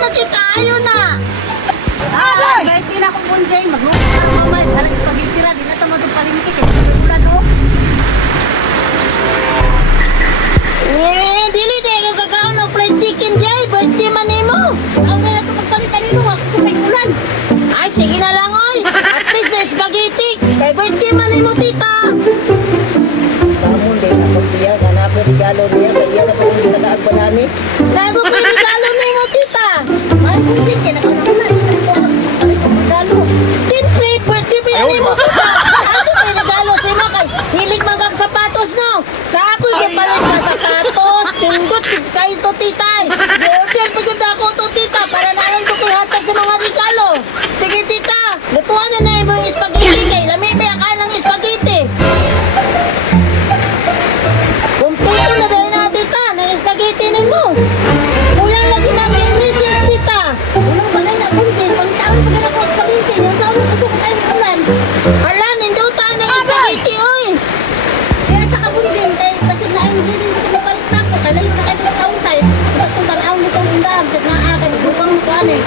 lagi kaayo na. Kahit hindi na akong bunjay, magluto na ng mamay. Halang spaghetti ra, di na tama itong palingki. Kaya ulan o. Dili di ka kakaon ng fried chicken jay. Birthday man nimo. Ako na ito magpalitan nilo, ako sa ulan. Ay, sige na lang, oy. At least na spaghetti. Kay birthday man nimo, tita. Kamu din ako siya, ganap ko regalo niya, kaya na po yung tagaan pala ni. Nago ko yung regalo nimo, tita. Ay, bunjay, kaya nakaulan. Ay, kumagalo. Siyempre, birthday pa yan nimo, tita. Ako may regalo sa imo kay hilig magang sapatos, no? Na ako'y kapalit na sapatos. Tindot kayo to, tita. Order pa ganda ako to, tita. Para nalang ko kayo hatag sa mga regalo. Sige, tita. Lutuan na na yung spaghetti kay lami ba ka ng spaghetti. Kumpleto na dahil na, tita, ng spaghetti nimo. Kulang lagi ng ingredients, tita. Ulang bagay na bunjay, pangitawin pa na ako spaghetti. Yung sa ulo ko kayo ng ulan. Hala, nindutan ng spaghetti, oy. Kaya sa kabunjay, kaya kasi na-ingredient ko napalit na ako. Kaya yung nakay sa outside. Ba't kung parang nito ang undam, sa naakan, bukang nito ane.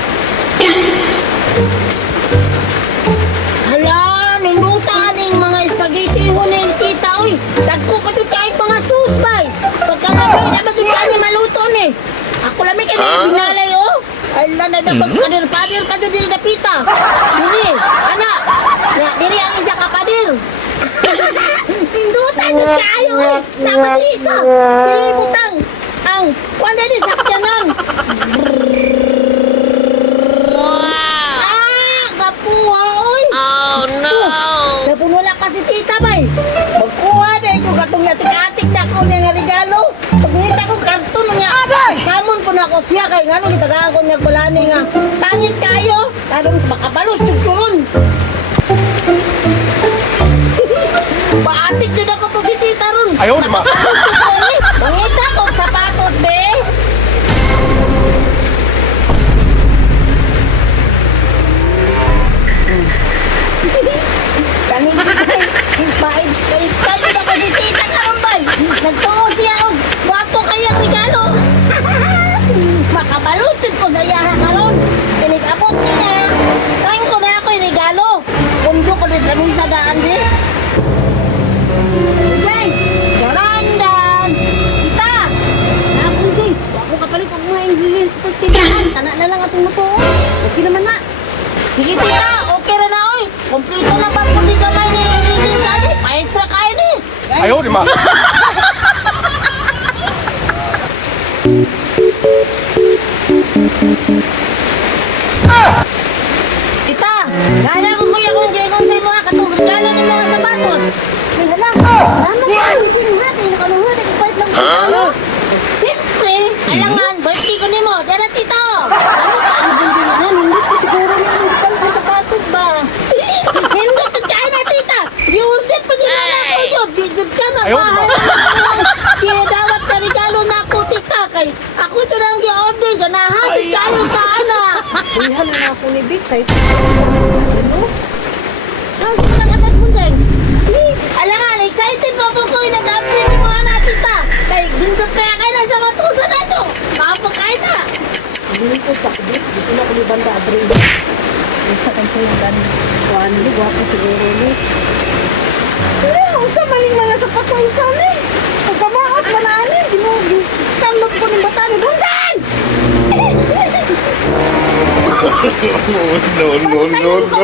Hala, nindutan ng mga spaghetti hunin, tita, oy. Dagko pa doon kahit mga susbay. Pagkalabay na ba doon ka ni maluto ni? Ako lamig ka na binalay, oh. Hala, nadabag ka doon. Padir ka doon dili na pita. Dili, anak. Dili ang isa ka padir. Nindutan doon kayo, eh. Dapat isa. Dili butang. Ang, kung na ni sakyanan. Ah, kapuha, oy. Oh, no. Napunula pa si tita, bay. Magkuha na ko katong yatik-atik na ko niya nga regalo. Pagngita ko karton nga. Kamon po na ako siya kay ngano gitagaan ko niya balani nga. Pangit kayo. Tarong makabalos tugon. Paatik din ako to si tita ron. Ayaw, di ma. Mangita ko sapatos, be. Kanina vibes kay style na ko ni tita karambay. Nagtungo siya og wapo kaya regalo. Makabalusin ko sa yaha karon. Pinag-abot niya. Kain ko na ako yung regalo. Kundo ko din sa misa daan di. Jay! Karandan! Tita! Na bunjay, ako kapalit ang mga ingredients sa tindahan. Tana na lang atong luto. Okay naman na. Sige tita, okay na na oy. Kompleto na ba po di kamay ni ingredients ani? Pahit sa kain eh. Ayaw, di ma. Tita, gana ko kuya kung gigon sa mga katong regalo ng mga sapatos. Ay, hala. Tama ka. Hindi nung hati. Nakaluhan. Nagpahit lang. Siyempre, alangan, birthday ko nimo. Dara tita oh. Ano ba? Ano bunjay na? Nindot ko siguro na ang dipal ko sapatos ba? Hindi to kaya na tita. Di-order pa ginala ko yun. Di ka na Ayaw, mahal. Di dawat ka regalo na ako tita. Kay ako ito lang gi-order. Ganahan, di kayo ka anak. Ihan na ako ni Big Side. Nasa ko lang atas bunjay. Alangan, excited pa po ko yung nag-upgrade ni mga na tita. Kay gindot kaya kayo na sa matusa na to. Makapakain na. Hindi ko sa kubit, dito na ko ni Banda Adrin. Isa kan siya yung dan. Kuhaan ni, guwapo siguro ni. Pero ang sa maling mga sapatusa ni. Pagkamaot manani, ginustamot ko ng bata ni Bunjan! No, no, no, no.